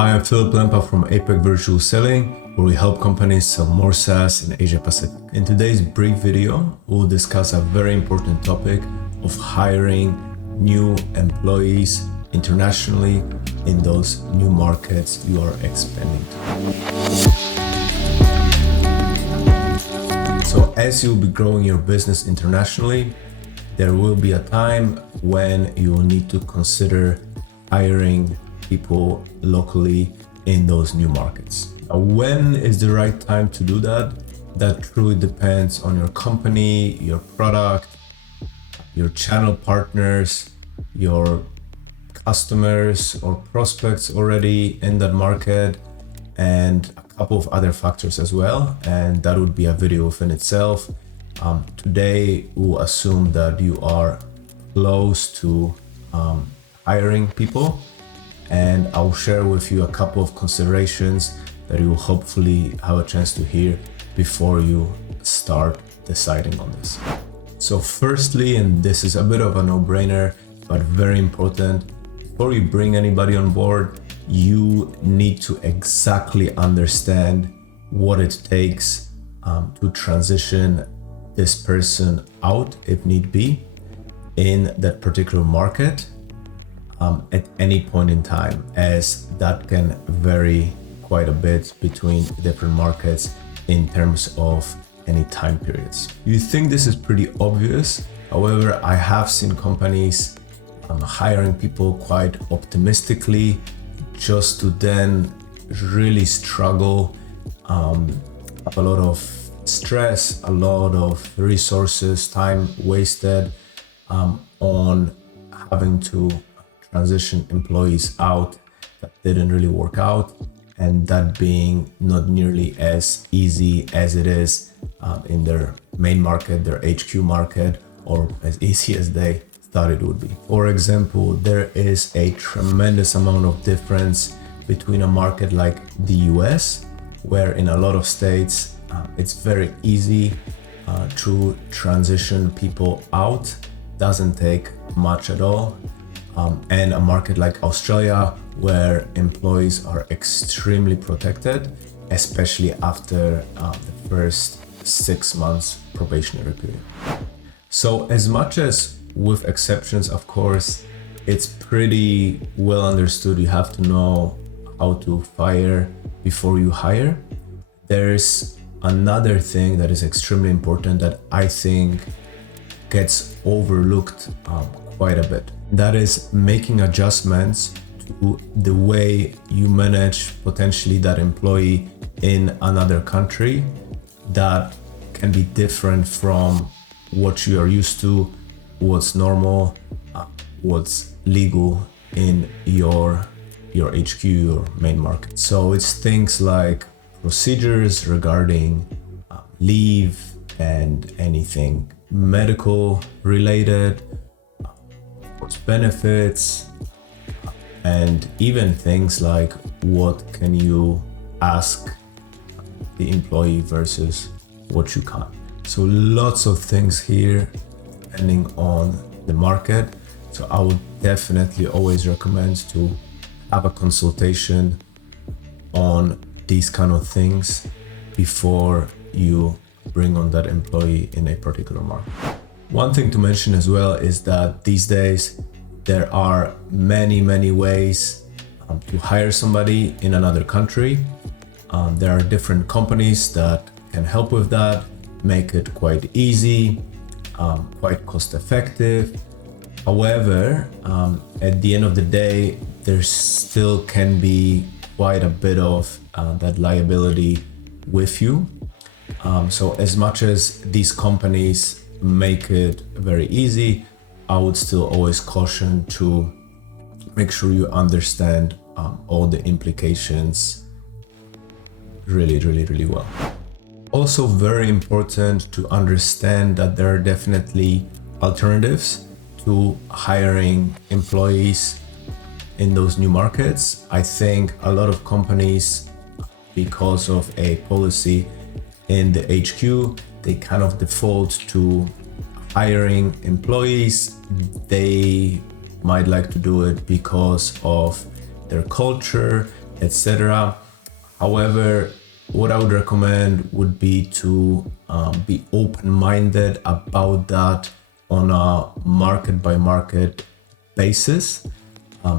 I am Philip Lempa from APEC Virtual Selling, where we help companies sell more SaaS in Asia Pacific. In today's brief video, we'll discuss a very important topic of hiring new employees internationally in those new markets you are expanding to. So as you'll be growing your business internationally, there will be a time when you will need to consider hiring people locally in those new markets. Now, when is the right time to do that? That truly depends on your company, your product, your channel partners, your customers or prospects already in that market, and a couple of other factors as well. And that would be a video within itself. Today, we'll assume that you are close to hiring people, and I'll share with you a couple of considerations that you will hopefully have a chance to hear before you start deciding on this. So firstly, and this is a bit of a no-brainer, but very important, before you bring anybody on board, you need to exactly understand what it takes to transition this person out, if need be, in that particular market at any point in time, as that can vary quite a bit between different markets in terms of any time periods. You think this is pretty obvious. However, I have seen companies hiring people quite optimistically, just to then really struggle, have a lot of stress, a lot of resources, time wasted on having to transition employees out that didn't really work out, and that being not nearly as easy as it is in their main market, their HQ market, or as easy as they thought it would be. For example, there is a tremendous amount of difference between a market like the US, where in a lot of states it's very easy to transition people out, doesn't take much at all, and a market like Australia, where employees are extremely protected, especially after the first 6 months probationary period. So as much as, with exceptions of course, it's pretty well understood you have to know how to fire before you hire, there's another thing that is extremely important that I think gets overlooked quite a bit. That is making adjustments to the way you manage potentially that employee in another country that can be different from what you are used to, what's normal, what's legal in your HQ, your main market. So it's things like procedures regarding leave and anything medical related, benefits, and even things like what can you ask the employee versus what you can't. So lots of things here depending on the market. So I would definitely always recommend to have a consultation on these kind of things before you bring on that employee in a particular market. One thing to mention as well is that these days there are many ways to hire somebody in another country. There are different companies that can help with that, make it quite easy, quite cost effective. However, at the end of the day, there still can be quite a bit of that liability with you. So as much as these companies make it very easy, I would still always caution to make sure you understand all the implications really well. Also very important to understand that there are definitely alternatives to hiring employees in those new markets. I think a lot of companies, because of a policy in the HQ, they kind of default to hiring employees. They might like to do it because of their culture, etc. However, what I would recommend would be to be open-minded about that on a market by market basis.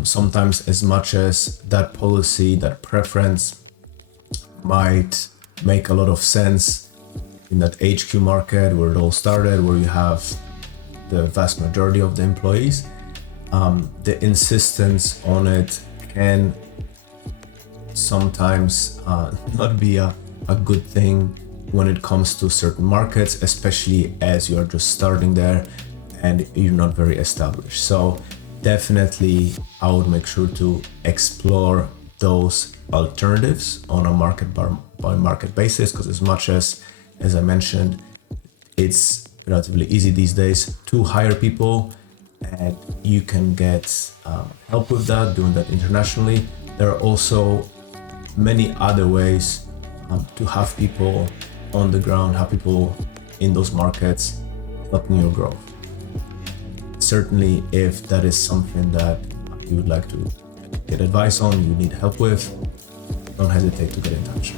Sometimes as much as that policy, that preference might make a lot of sense in that HQ market where it all started, where you have the vast majority of the employees, the insistence on it can sometimes not be a good thing when it comes to certain markets, especially as you're just starting there and you're not very established. So definitely I would make sure to explore those alternatives on a market by market basis, because as much as I mentioned, it's relatively easy these days to hire people and you can get help with that, doing that internationally. There are also many other ways to have people on the ground, have people in those markets helping your growth. Certainly, if that is something that you would like to get advice on, you need help with, don't hesitate to get in touch.